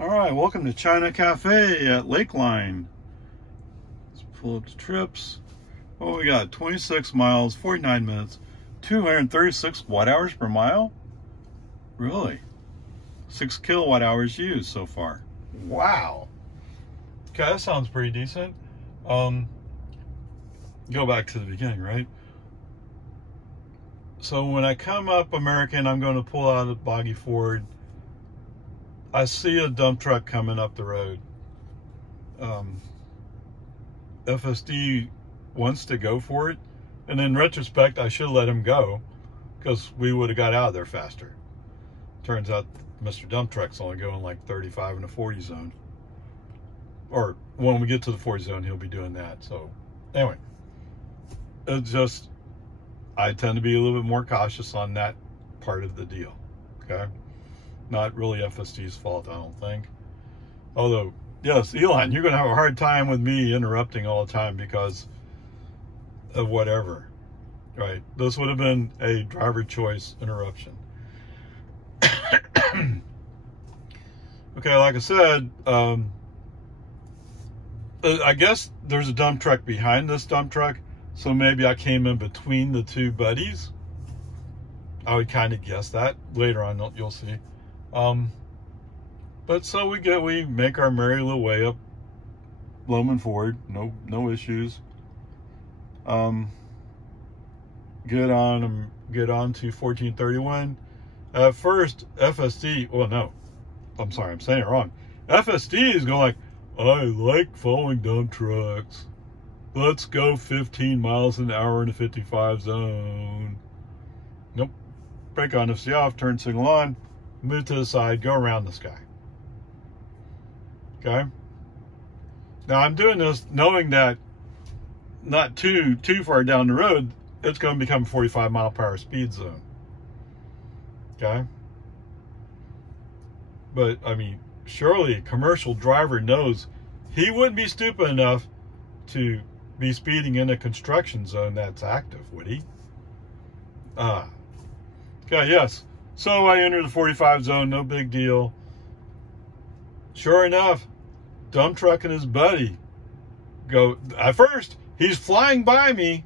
All right, welcome to China Cafe at Lakeline. Let's pull up the trips. What we got? 26 miles, 49 minutes, 236 watt hours per mile. Really? 6 kilowatt hours used so far. Wow. Okay, that sounds pretty decent. Go back to the beginning, right? So when I come up American, I'm going to pull out of Boggy Ford. I see a dump truck coming up the road. FSD wants to go for it, and in retrospect, I should have let him go because we would have got out of there faster. Turns out Mr. Dump Truck's only going like 35 in the 40 zone. Or when we get to the 40 zone, he'll be doing that. So anyway, it's just, I tend to be a little bit more cautious on that part of the deal, okay? Not really FSD's fault, I don't think. Although, yes, Elon, you're going to have a hard time with me interrupting all the time because of whatever, right? This would have been a driver choice interruption. Okay, like I said, I guess there's a dump truck behind this dump truck, so maybe I came in between the two buddies. I would kind of guess that. Later on, you'll see. But so we make our merry little way up Loman Ford, no issues. Get on to 1431. At first, FSD, well, no, I'm sorry, I'm saying it wrong. FSD is going like, I like following dump trucks. Let's go 15 miles an hour in a 55 zone. Nope. Brake on, FC off, turn signal on, move to the side, go around this guy. Okay? Now I'm doing this knowing that not too far down the road, it's going to become a 45 mile per hour speed zone. Okay? But, I mean, surely a commercial driver knows he wouldn't be stupid enough to be speeding in a construction zone that's active, would he? Okay, yes. So I enter the 45 zone, no big deal. Sure enough, dump truck and his buddy go. At first, he's flying by me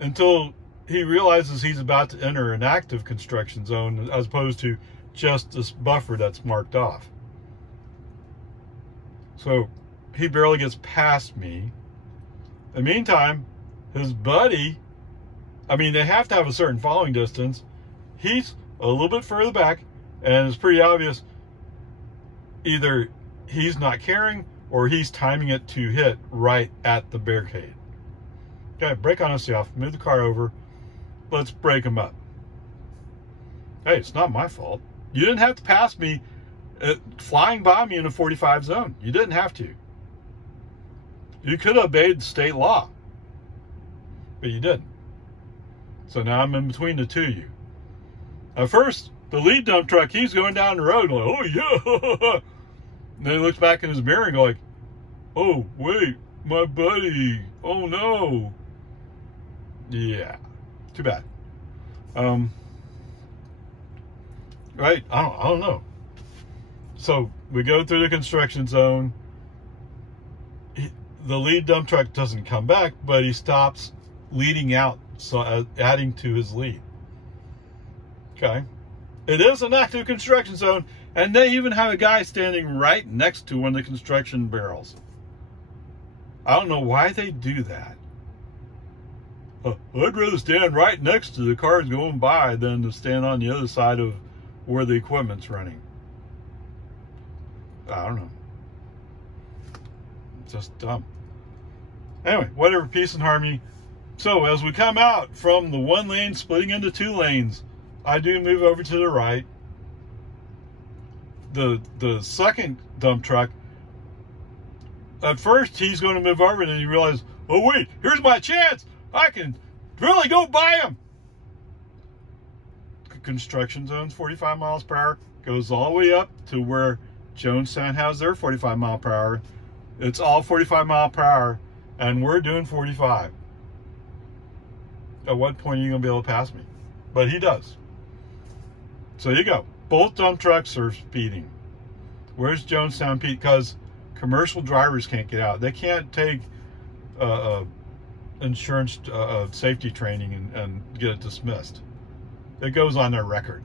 until he realizes he's about to enter an active construction zone as opposed to just this buffer that's marked off. So he barely gets past me. In the meantime, his buddy, I mean, they have to have a certain following distance. He's a little bit further back, and it's pretty obvious either he's not caring or he's timing it to hit right at the barricade. Okay, brake on, FC off, move the car over. Let's break him up. Hey, it's not my fault. You didn't have to pass me flying by me in a 45 zone. You didn't have to. You could have obeyed state law, but you didn't. So now I'm in between the two of you. At first, the lead dump truck, he's going down the road like, oh yeah. And then he looks back in his mirror and goes like, oh wait, my buddy, oh no. Yeah, too bad. Right, I don't know. So we go through the construction zone. The lead dump truck doesn't come back, but he stops leading out, so adding to his lead. Okay. It is an active construction zone, and they even have a guy standing right next to one of the construction barrels. I don't know why they do that. I'd rather stand right next to the cars going by than to stand on the other side of where the equipment's running. I don't know. It's just dumb. Anyway, whatever, peace and harmony. So as we come out from the one lane splitting into two lanes, I do move over to the right. The second dump truck, at first he's going to move over, and then he realizes, oh wait, here's my chance. I can really go by him. Construction zone's 45 miles per hour, goes all the way up to where Jonestown has their 45 mile per hour. It's all 45 mile per hour, and we're doing 45. At what point are you going to be able to pass me? But he does. So you go. Both dump trucks are speeding. Where's Jonestown, Pete? Because commercial drivers can't get out. They can't take insurance safety training and get it dismissed. It goes on their record.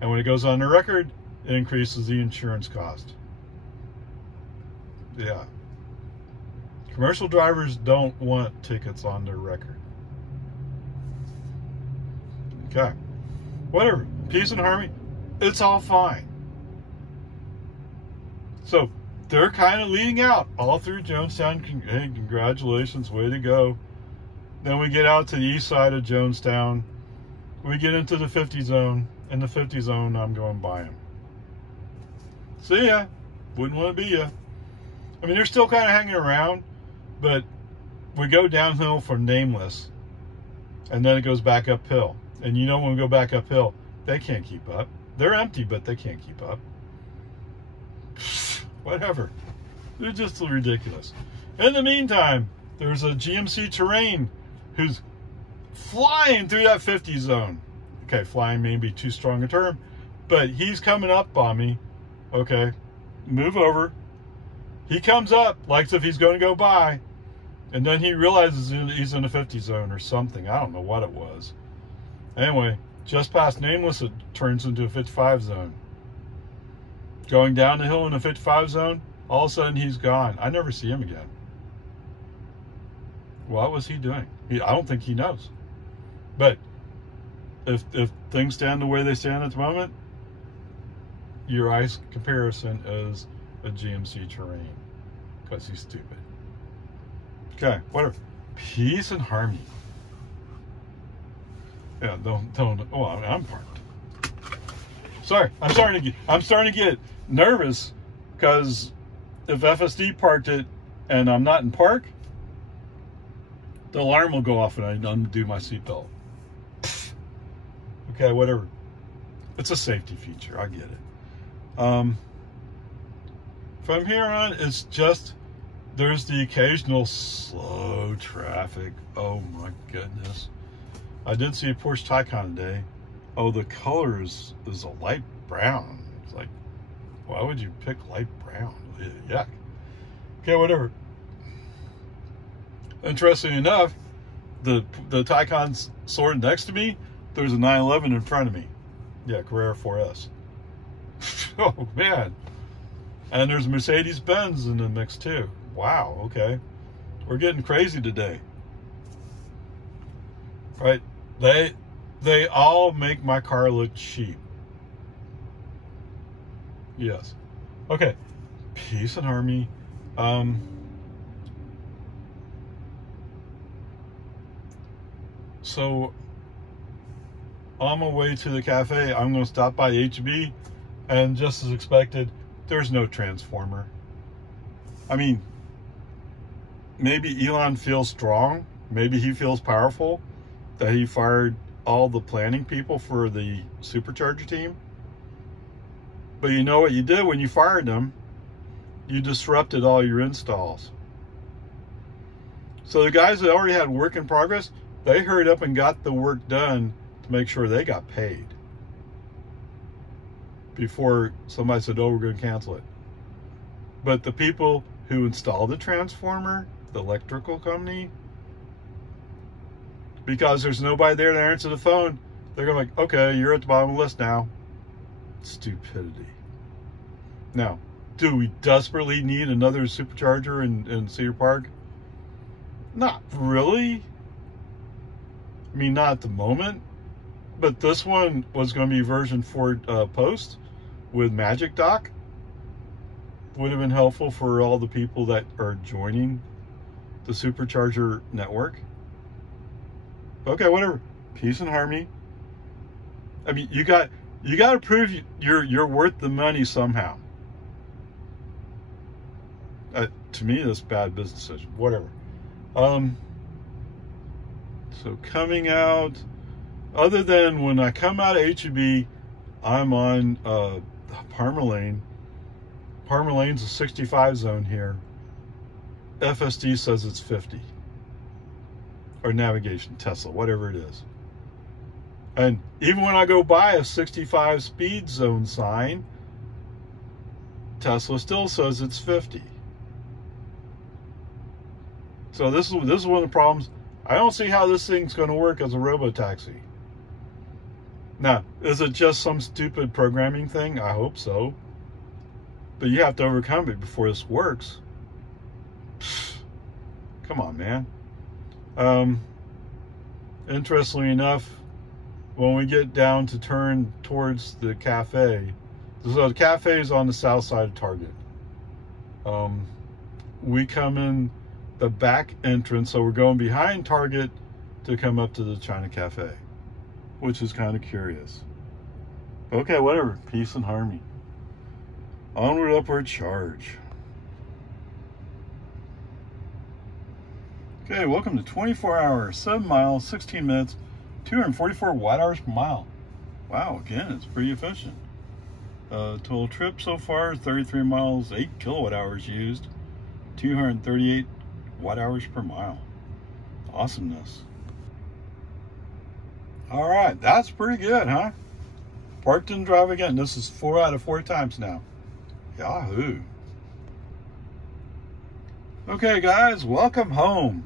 And when it goes on their record, it increases the insurance cost. Yeah. Commercial drivers don't want tickets on their record. Okay. Whatever. Peace and harmony. It's all fine. So they're kind of leading out all through Jonestown. Hey, congratulations. Way to go. Then we get out to the east side of Jonestown. We get into the 50 zone. In the 50 zone, I'm going by them. See ya. Wouldn't want to be ya. I mean, they're still kind of hanging around, but we go downhill from Nameless, and then it goes back uphill. And you know when we go back uphill, they can't keep up. They're empty, but they can't keep up. Whatever. They're just ridiculous. In the meantime, there's a GMC Terrain who's flying through that 50 zone. Okay, flying may be too strong a term, but he's coming up on me. Okay, move over. He comes up like as if he's going to go by, and then he realizes he's in the 50 zone or something. I don't know what it was. Anyway, just past Nameless, it turns into a 55 zone. Going down the hill in the 55 zone, all of a sudden he's gone. I never see him again. What was he doing? I don't think he knows. But if things stand the way they stand at the moment, your ice comparison is a GMC Terrain because he's stupid. Okay, whatever. Peace and harmony. Yeah, don't. Oh, I'm parked. Sorry, I'm starting to get nervous because if FSD parked it and I'm not in park, the alarm will go off and I undo my seatbelt. Okay, whatever. It's a safety feature. I get it. From here on, it's just there's the occasional slow traffic. Oh my goodness. I did see a Porsche Taycan today. Oh, the color is a light brown. It's like, why would you pick light brown? Yuck. Okay, whatever. Interesting enough, the Taycan's sort of next to me. There's a 911 in front of me. Yeah, Carrera 4S. Oh, man. And there's Mercedes-Benz in the mix, too. Wow, okay. We're getting crazy today. Right? They all make my car look cheap. Yes. Okay. Peace and harmony. So on my way to the cafe, I'm going to stop by HB, and just as expected, there's no transformer. I mean, maybe Elon feels strong, maybe he feels powerful, that he fired all the planning people for the supercharger team. But you know what you did when you fired them? You disrupted all your installs. So the guys that already had work in progress, they hurried up and got the work done to make sure they got paid before somebody said, oh, we're going to cancel it. But the people who installed the transformer, the electrical company, because there's nobody there to answer the phone, they're going to be like, okay, you're at the bottom of the list now. Stupidity. Now, do we desperately need another supercharger in Cedar Park? Not really. I mean, not at the moment. But this one was going to be version 4 post with Magic Dock. Would have been helpful for all the people that are joining the supercharger network. Okay, whatever. Peace and harmony. I mean, you got to prove you're worth the money somehow. To me, that's bad business decision. Whatever. So coming out, other than when I come out of HEB, I'm on Palmer Lane. Palmer Lane's a 65 zone here. FSD says it's 50. Or navigation, Tesla, whatever it is. And even when I go by a 65 speed zone sign, Tesla still says it's 50. So this is one of the problems. I don't see how this thing's going to work as a robo-taxi. Now, is it just some stupid programming thing? I hope so. But you have to overcome it before this works. Come on, man. Interestingly enough, when we get down to turn towards the cafe, so the cafe is on the south side of Target. We come in the back entrance, so we're going behind Target to come up to the China Cafe, which is kind of curious. Okay, whatever. Peace and harmony. Onward, upward, charge. Okay, welcome to 24 hours, 7 miles, 16 minutes, 244 watt-hours per mile. Wow, again, it's pretty efficient. Total trip so far, 33 miles, 8 kilowatt-hours used, 238 watt-hours per mile. Awesomeness. All right, that's pretty good, huh? Parked and drive again. This is 4 out of 4 times now. Yahoo. Okay, guys, welcome home.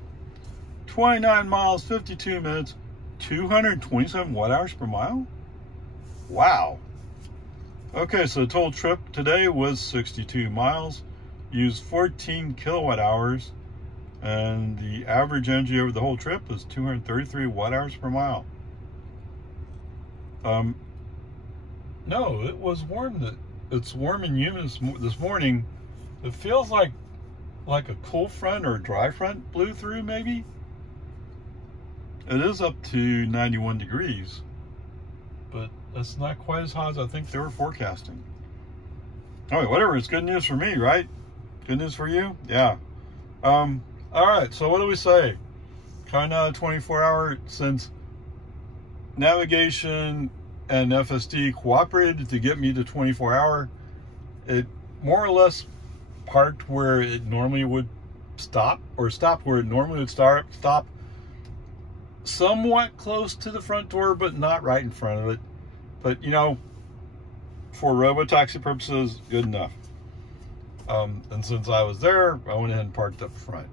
29 miles, 52 minutes, 227 watt-hours per mile? Wow. Okay, so the total trip today was 62 miles, used 14 kilowatt-hours, and the average energy over the whole trip was 233 watt-hours per mile. No, it was warm. It's warm and humid this morning. It feels like a cool front or a dry front blew through, maybe. It is up to 91 degrees, but it's not quite as hot as I think they were forecasting. All right, whatever. It's good news for me, right? Good news for you? Yeah. All right, so what do we say? Kind of 24-hour, since navigation and FSD cooperated to get me to 24-hour, it more or less parked where it normally would stop, or stopped where it normally would stop, somewhat close to the front door, but not right in front of it. But, you know, for robo-taxi purposes, good enough. And since I was there, I went ahead and parked up front.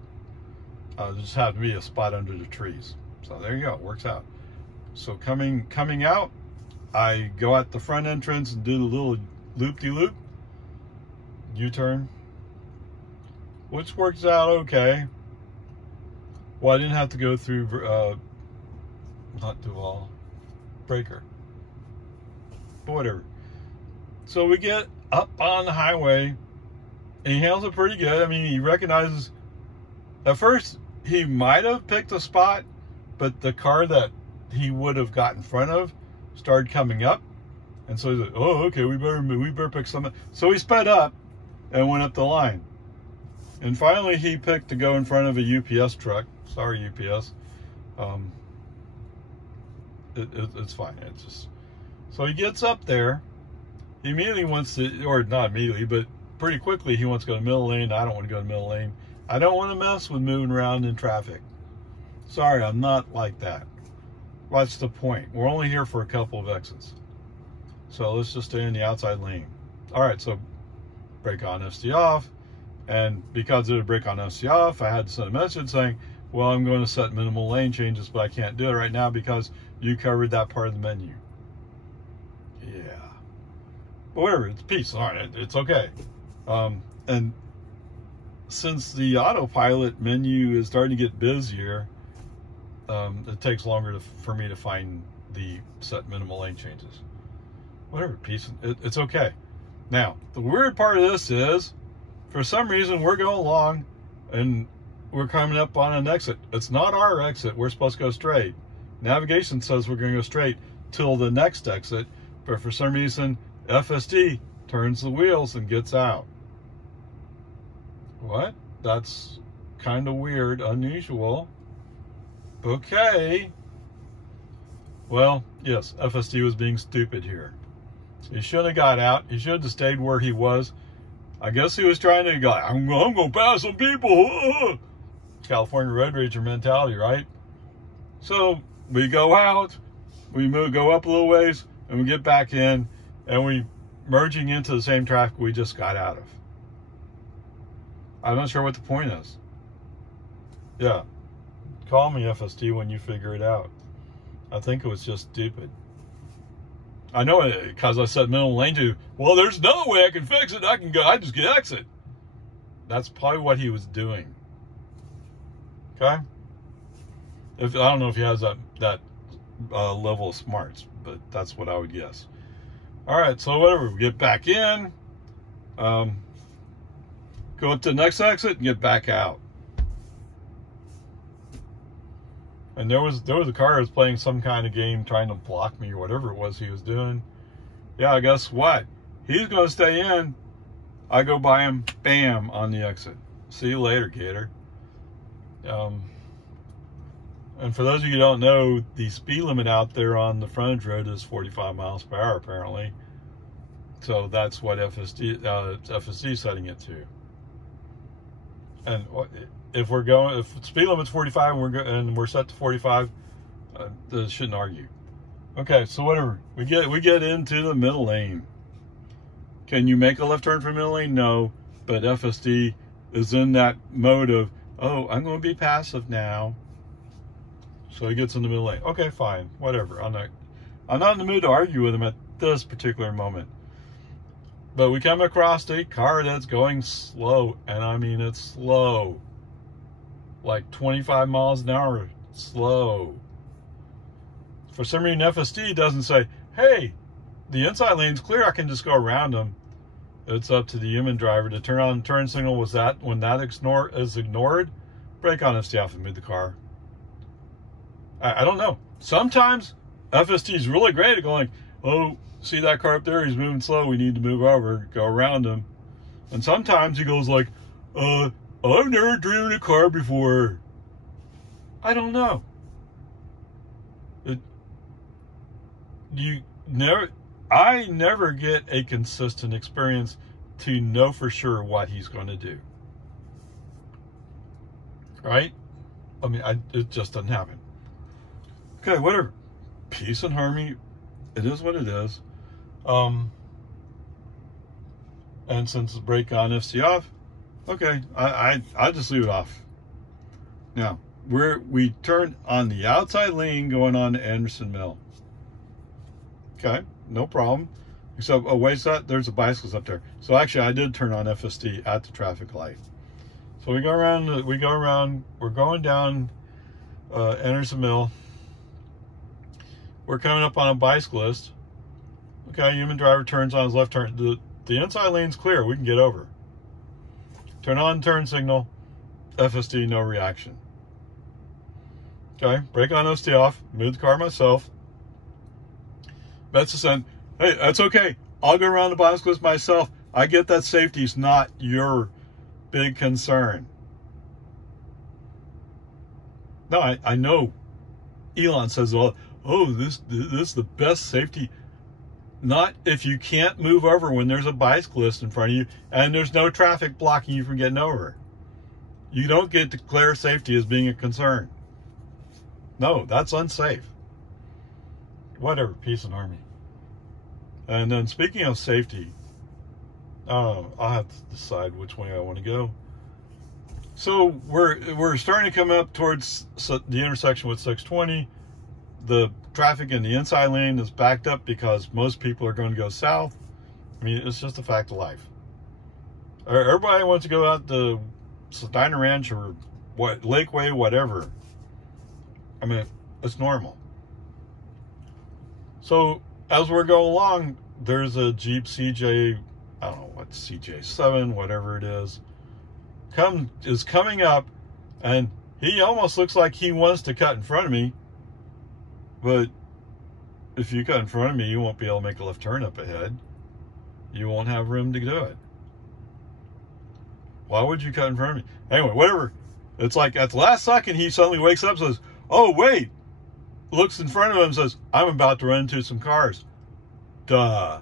There just happened to be a spot under the trees. So there you go, it works out. So coming out, I go at the front entrance and do the little loop-de-loop, U-turn, which works out okay. Well, I didn't have to go through, not Duval, Breaker, but whatever. So we get up on the highway, and he handles it pretty good. I mean, he recognizes, at first, he might have picked a spot, but the car that he would have got in front of started coming up, and so he's like, oh, okay, we better pick something. So he sped up and went up the line, and finally he picked to go in front of a UPS truck. Sorry, UPS. It's fine. It's just, so he gets up there. He immediately wants to, or not immediately, but pretty quickly he wants to go to middle lane. I don't want to go to middle lane. I don't want to mess with moving around in traffic. Sorry, I'm not like that. What's the point? We're only here for a couple of exits. So let's just stay in the outside lane. All right, so brake on, FSD off. And because it would brake on, FSD off, I had to send a message saying, well, I'm going to set minimal lane changes, but I can't do it right now because you covered that part of the menu. Yeah. But whatever, it's peace. All right, it's okay. And since the autopilot menu is starting to get busier, it takes longer for me to find the set minimal lane changes. Whatever, peace. It's okay. Now, the weird part of this is, for some reason, we're going along and we're coming up on an exit. It's not our exit. We're supposed to go straight. Navigation says we're going to go straight till the next exit, but for some reason, FSD turns the wheels and gets out. What? That's kind of weird, unusual. Okay. Well, yes, FSD was being stupid here. He should have got out. He should have stayed where he was. I guess he was trying to go, I'm going to pass some people. California road rager mentality, right? So we go out, we go up a little ways, and we get back in, and we merging into the same traffic we just got out of. I'm not sure what the point is. Yeah. Call me, FSD, when you figure it out. I think it was just stupid. I know it because I said middle lane to, well, there's no way I can fix it. I just get exit. That's probably what he was doing. Okay? I don't know if he has that level of smarts, but that's what I would guess. All right, so whatever. We get back in, go up to the next exit, and get back out. And there was a car that was playing some kind of game, trying to block me or whatever it was he was doing. Yeah, guess what? He's going to stay in. I go by him, bam, on the exit. See you later, Gator. And for those of you who don't know, the speed limit out there on the frontage road is 45 miles per hour, apparently. So that's what FSD is setting it to. And if speed limit's 45 and we're set to 45, shouldn't argue. Okay, so whatever. We get into the middle lane. Can you make a left turn from middle lane? No, but FSD is in that mode of, oh, I'm going to be passive now. So he gets in the middle lane. Okay, fine, whatever. I'm not in the mood to argue with him at this particular moment. But we come across a car that's going slow, and I mean it's slow. Like 25 miles an hour, slow. For some reason, FSD doesn't say, hey, the inside lane's clear, I can just go around them. It's up to the human driver to turn on turn signal. When that is ignored, brake on FSD off and move the car. I don't know. Sometimes FSD is really great at going, oh, see that car up there? He's moving slow. We need to move over, go around him. And sometimes he goes like, I've never driven a car before. I don't know. I never get a consistent experience to know for sure what he's going to do. Right? I mean, it just doesn't happen. Okay, whatever. Peace and harmony. It is what it is. And since the brake on, FC off, okay, I just leave it off. Now, we turn on the outside lane going on to Anderson Mill. Okay, no problem. Except, oh, wait, there's a bicyclist up there. So actually, I did turn on FSD at the traffic light. So we go around, we're going down Anderson Mill. We're coming up on a bicyclist. Okay, human driver turns on his left turn. The inside lane's clear. We can get over. Turn on turn signal. FSD, no reaction. Okay, brake on FSD off. Move the car myself. That's the send. Hey, that's okay. I'll go around the bicyclist myself. I get that safety is not your big concern. No, I know. Elon says, well, oh, this is the best safety. Not if you can't move over when there's a bicyclist in front of you and there's no traffic blocking you from getting over. You don't get to declare safety as being a concern. No, that's unsafe. Whatever, peace and harmony. And then speaking of safety, I'll have to decide which way I want to go. So we're starting to come up towards the intersection with 620. The traffic in the inside lane is backed up because most people are going to go south. I mean, it's just a fact of life. Everybody wants to go out to Steiner Ranch or Lakeway, whatever. I mean, it's normal. So as we're going along, there's a Jeep CJ, I don't know what, CJ7, whatever it is coming up, and he almost looks like he wants to cut in front of me. But if you cut in front of me, you won't be able to make a left turn up ahead. You won't have room to do it. Why would you cut in front of me? Anyway, whatever. It's like at the last second, he suddenly wakes up and says, oh, wait. Looks in front of him and says, I'm about to run into some cars. Duh.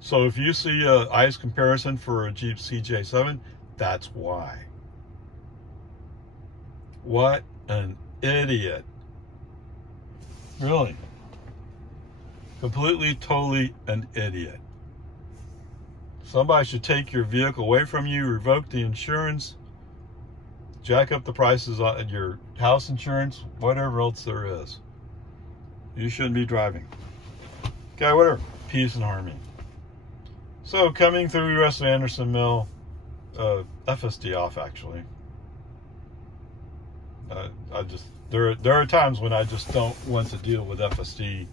So if you see an ICE comparison for a Jeep CJ7, that's why. What an idiot. Really. Completely, totally an idiot. Somebody should take your vehicle away from you, revoke the insurance, jack up the prices on your house insurance, whatever else there is. You shouldn't be driving. Okay, whatever. Peace and harmony. So coming through the rest of Anderson Mill, FSD off actually. There are times when I just don't want to deal with FSD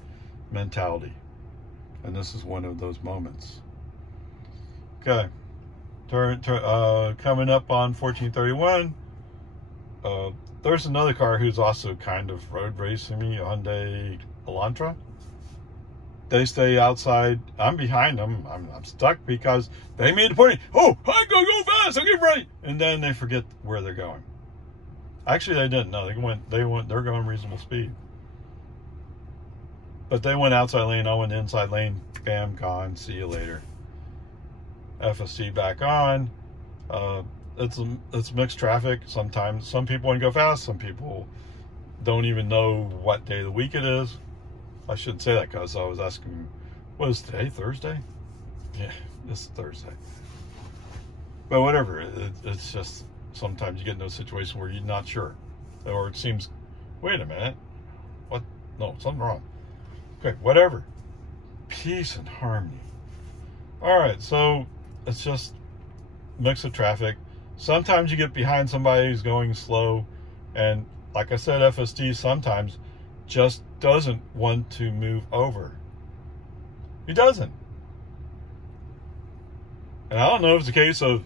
mentality, and this is one of those moments. Okay, coming up on 1431. There's another car who's also kind of road racing me, a Hyundai Elantra. They stay outside. I'm behind them. I'm stuck because they made the point. Oh, I go fast. I get right, and then they forget where they're going. Actually, they didn't. No, they're going reasonable speed. But they went outside lane. I went inside lane. Bam, gone. See you later. FSD back on. It's mixed traffic. Sometimes some people want to go fast. Some people don't even know what day of the week it is. I shouldn't say that because I was asking, what is today, Thursday? Yeah, this is Thursday. But whatever, it's just sometimes you get in those situations where you're not sure. Or it seems, wait a minute, what? No, something wrong. Okay, whatever. Peace and harmony. All right, so it's just mix of traffic. Sometimes you get behind somebody who's going slow. And like I said, FSD sometimes just doesn't want to move over. He doesn't. And I don't know if it's a case of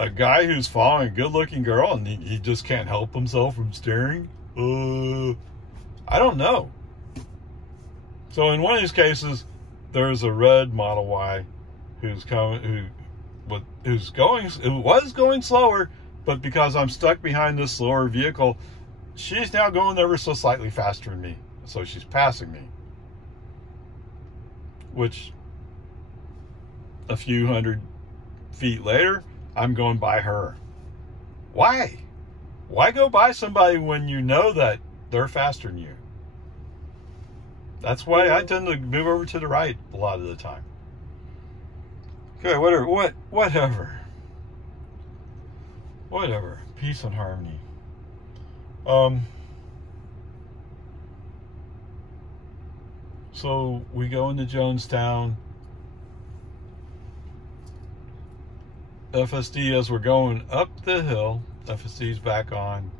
a guy who's following a good-looking girl and he just can't help himself from staring. I don't know. So in one of these cases, there's a red Model Y who's coming, who was going slower, but because I'm stuck behind this slower vehicle, she's now going ever so slightly faster than me. So she's passing me. Which, a few hundred feet later, I'm going by her. Why? Why go by somebody when you know that they're faster than you? That's why I tend to move over to the right a lot of the time. Okay, whatever. Whatever. Peace and harmony. So we go into Jonestown. FSD, as we're going up the hill, FSD's back on.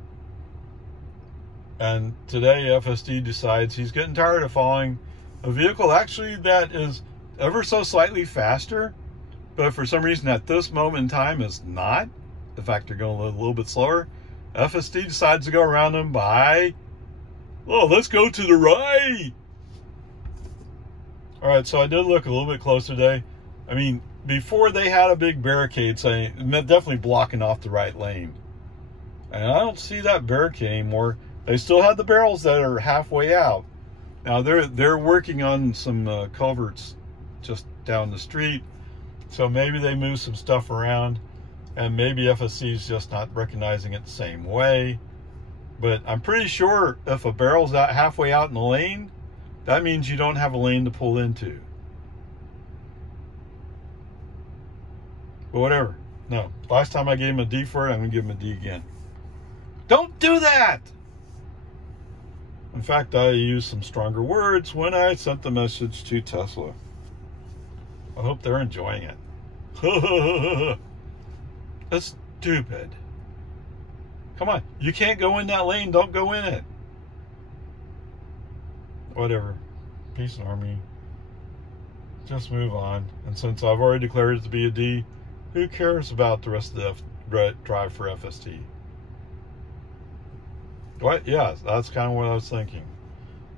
And today FSD decides he's getting tired of following a vehicle actually that is ever so slightly faster, but for some reason at this moment in time is not. In fact, they're going a little bit slower. FSD decides to go around them by, oh, let's go to the right. All right, so I did look a little bit closer today. I mean, before they had a big barricade saying, definitely blocking off the right lane. And I don't see that barricade anymore. They still have the barrels that are halfway out. Now they're working on some culverts just down the street. So maybe they move some stuff around. And maybe FSC is just not recognizing it the same way. But I'm pretty sure if a barrel's out halfway out in the lane, that means you don't have a lane to pull into. But whatever. No. Last time I gave him a D for it, I'm going to give him a D again. Don't do that! In fact, I used some stronger words when I sent the message to Tesla. I hope they're enjoying it. That's stupid. Come on. You can't go in that lane. Don't go in it. Whatever. Peace and harmony. Just move on. And since I've already declared it to be a D, who cares about the rest of the drive for FSD? What? Yeah, that's kind of what I was thinking.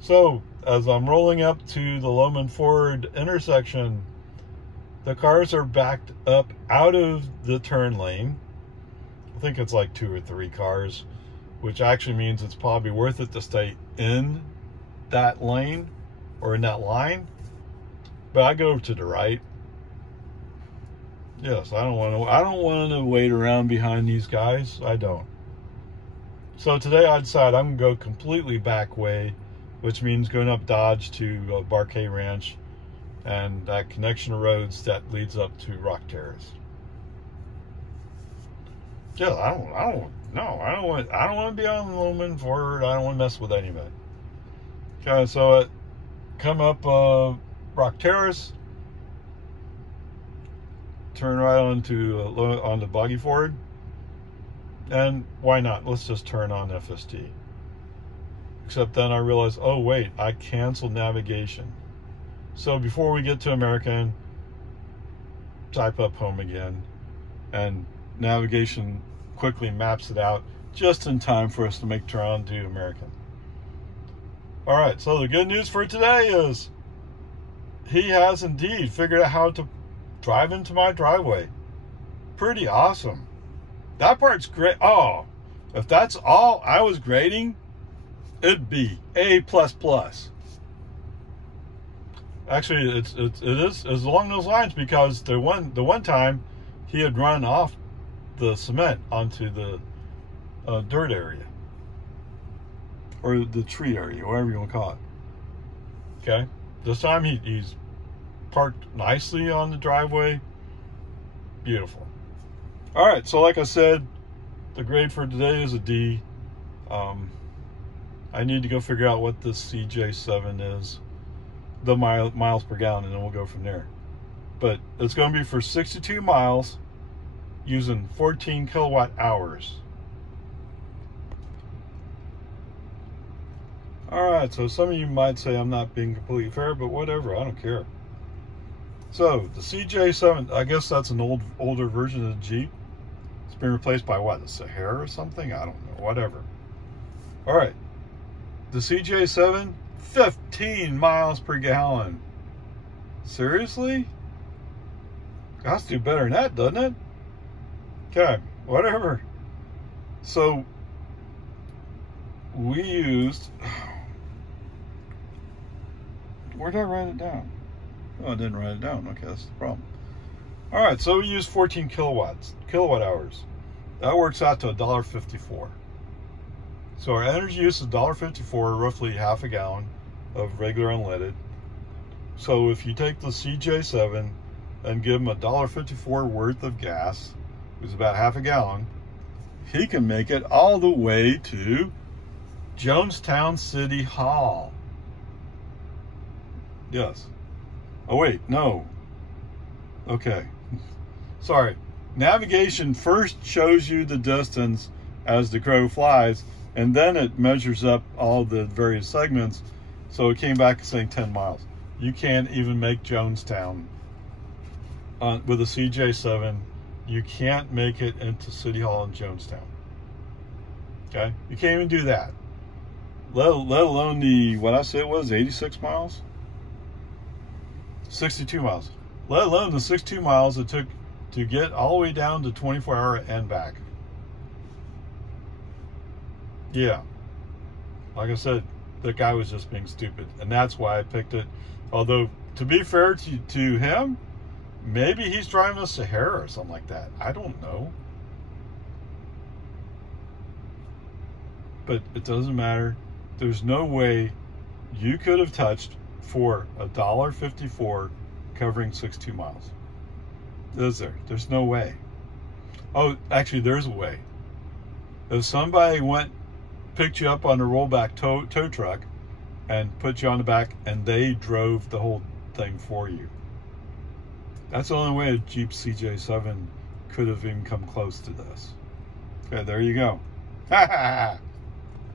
So, as I'm rolling up to the Loman Ford intersection, the cars are backed up out of the turn lane. I think it's like 2 or 3 cars, which actually means it's probably worth it to stay in that lane or in that line. But I go to the right. Yes, I don't want to wait around behind these guys. I don't. So today I decided I'm going to go completely back way which means going up Dodge to Barkay Ranch and that connection of roads that leads up to Rock Terrace. Yeah, I don't want to be on Loman Ford. I don't want to mess with any of it. Okay, so come up Rock Terrace, turn right onto Boggy Ford, and why not? Let's just turn on FSD. Except then I realized, oh wait, I canceled navigation. So before we get to American, type up home again, and navigation quickly maps it out just in time for us to make turn to American. All right, so the good news for today is he has indeed figured out how to drive into my driveway. Pretty awesome. That part's great. Oh, if that's all I was grading, it'd be A++. Actually, it is along those lines, because the one time he had run off the cement onto the dirt area, or the tree area, whatever you want to call it. Okay, this time he's parked nicely on the driveway. Beautiful. All right, so like I said, the grade for today is a D. I need to go figure out what this CJ7 is, the miles per gallon, and then we'll go from there. But it's going to be for 62 miles using 14 kilowatt hours. All right, so some of you might say I'm not being completely fair, but whatever, I don't care. So the CJ7, I guess that's an older version of the Jeep. It's been replaced by what, the Sahara or something? I don't know, whatever. All right, the CJ7, 15 miles per gallon. Seriously? Has to do better than that, doesn't it? Okay, whatever. So we used, where did I write it down? Oh, I didn't write it down. Okay, that's the problem. All right, so we used 14 kilowatt hours. That works out to $1.54. So our energy use is $1.54, roughly half a gallon of regular unleaded. So if you take the CJ7 and give him $1.54 worth of gas, which is about half a gallon, he can make it all the way to Jonestown City Hall. Yes. Oh wait, no. Okay. Sorry. Navigation first shows you the distance as the crow flies, and then it measures up all the various segments. So it came back saying 10 miles. You can't even make Jonestown with a CJ7. You can't make it into City Hall in Jonestown. Okay? You can't even do that. Let alone the, what I said was 86 miles? 62 miles. Let alone the 62 miles it took to get all the way down to 24-hour and back. Yeah. Like I said, the guy was just being stupid. And that's why I picked it. Although, to be fair to him, maybe he's driving a Sahara or something like that. I don't know. But it doesn't matter. There's no way you could have touched for $1.54 covering 62 miles. Is there? There's no way. Oh, actually, there's a way. If somebody picked you up on a rollback tow truck and put you on the back, and they drove the whole thing for you. That's the only way a Jeep CJ7 could have even come close to this. Okay, there you go. Ha ha ha.